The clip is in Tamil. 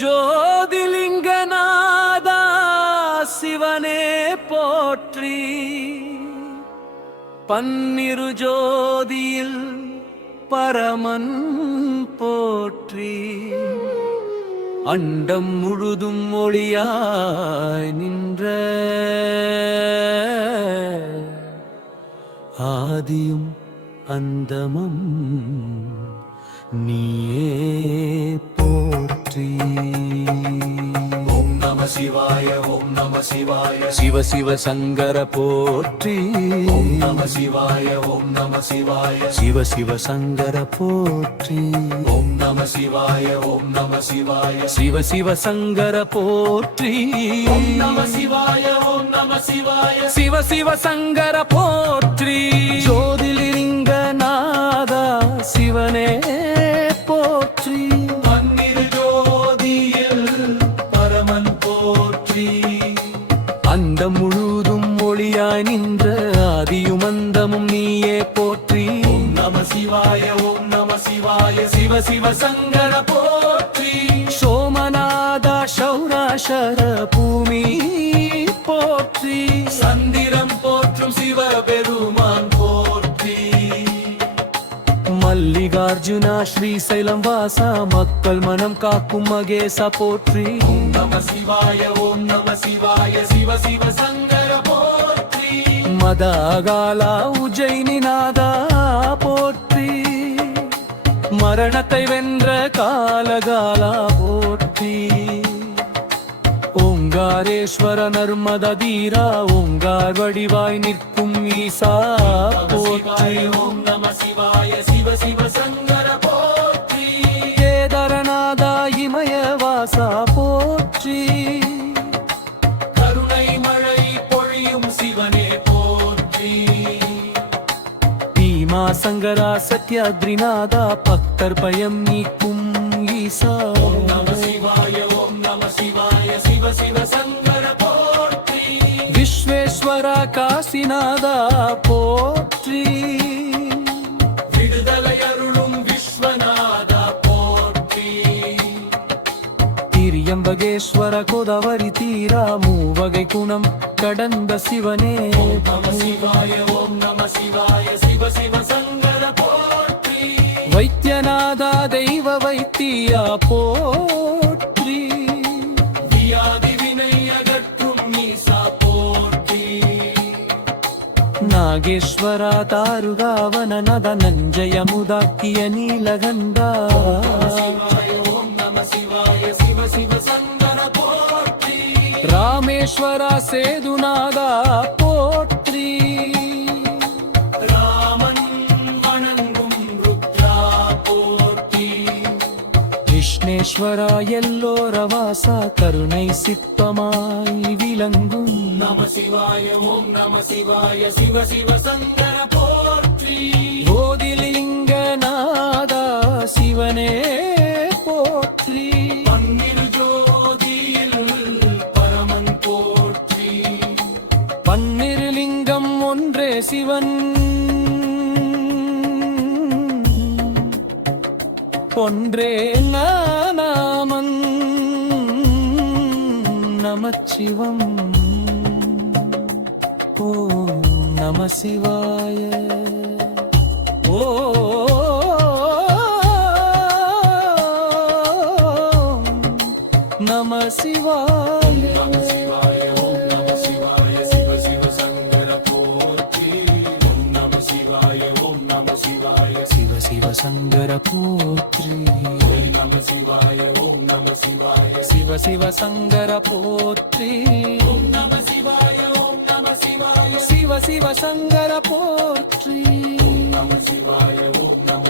ஜோதிலிங்கநாதா சிவனே போற்றி. பன்னிரு ஜோதியில் பரமன் போற்றி. அண்டம் முழுதும் ஒளியாய் நின்ற ஆதியும் அந்தமும் நீயே போற்றி. ஓம் நம சிவாய ஓம் நம சிவாய சிவ சிவ சங்கர போற்றி. ஓம் நம சிவாய ஓம் நம சிவாய சிவ சிவ சங்கர போற்றி. ஓம் நம சிவாய ஓம் நம சிவாய சிவ சிவ சங்கர போற்றி. ஓம் நம சிவாய ஓம் நம சிவாய சிவ சிவ சங்கர போற்றி. ஜோதிலிங்கநாதா சிவனே போற்றி. பன்னிரு ஜோதியில் பரமன் போற்றி. அண்டம் முழுதும் ஒளியாய் நின்ற ஆதியும் அந்தமும் நீயே போற்றி. ஓம் நம சிவாய ஓம் நம சிவாய சிவ சிவ சங்கர போற்றி. சோமநாதா சௌராசர பூமி போற்றி. சந்திரம் போற்றும் சிவபெருமான் போற்றி. மல்லிகார்ஜுனா ஸ்ரீசைலம் வாசா மக்கள் மனம் காக்கும் மகேசா போற்றி. ஓம் நம சிவாய ஓம் நம சிவாய சிவ சிவ சங்கர போற்றி. மதாகாலா உஜ்ஜயினிநாதா போற்றி. மரணத்தை வென்ற காலகாலா போற்றி. ஓங்காரேஸ்வர நர்மதா தீரா ஓங்கார் வடிவாய் நிற்கும் ஈசா போற்றி. ஓம் நம சிவாய சிவ சிவ சங்கர போற்றி. கேதரநாதா இமயவாசா போற்றி. கருணை மழை பொழியும் சிவனே போற்றி. பீமா சங்கரா சத்யாத்ரிநாதா பக்தர் பயம் நீக்கும் ஈசா. ஓம் நம சிவாய ஓம் நம சிவாய சிவ சிவ சங்கர போற்றி. விஸ்வேஸ்வரா காசிநாதா போற்றி. விடுதலை அருளும் விஸ்வநாதா போற்றி. திரியம்பகேஸ்வர கோதாவரி தீரா மூவகை குணம் கடந்த சிவனே. ஓம் நம சிவாய ஓம் நம சிவாய சிவ சிவ சங்கர போற்றி. வைத்தியநாதா தெய்வ வைத்தியா போற்றி. வியாதி வினை அகற்றும் ஈசா போற்றி. நாகேஸ்வரா தாருகாவன நத நஞ்சய முதாக்கிய நீலகண்டா. சிவாய ஓம் நம சிவாய சிவ சிவ சங்கர போற்றி. ராமேஸ்வரா சேதுநாதா போற்றி. ராமன் வணங்கும் ருத்ரா போற்றி. விஷ்ணேஸ்வரா எல்லோரவாசா கருணை சிற்பமாய் விளங்கும். நம சிவாய ஓம் நம சிவாய சிவ சிவ சங்கர போற்றி. ஜோதிலிங்கநாதா சிவனே போற்றி. பன்னிரு ஜோதியில் பரமன் போற்றி. பன்னிரு லிங்கம் ஒன்றே சிவன். ஒன்றே நாமம் நமச்சிவம். ஓம் நம சிவாய. ஓம் நம சிவாய. நம சிவாய ஓம் நம சிவாய சிவ சிவ சங்கர போற்றி. ஓம் நம சிவாய ஓம் நம சிவாய சிவ சிவ சங்கர போற்றி. ஓம் நம சிவாய ஓம் நம சிவாய சிவ சிவ சங்கர போற்றி. ஓம் நம சிவாய ஓம் நம சிவாய சிவ சிவ சங்கர போற்றி. நம சிவாய ஓம் நம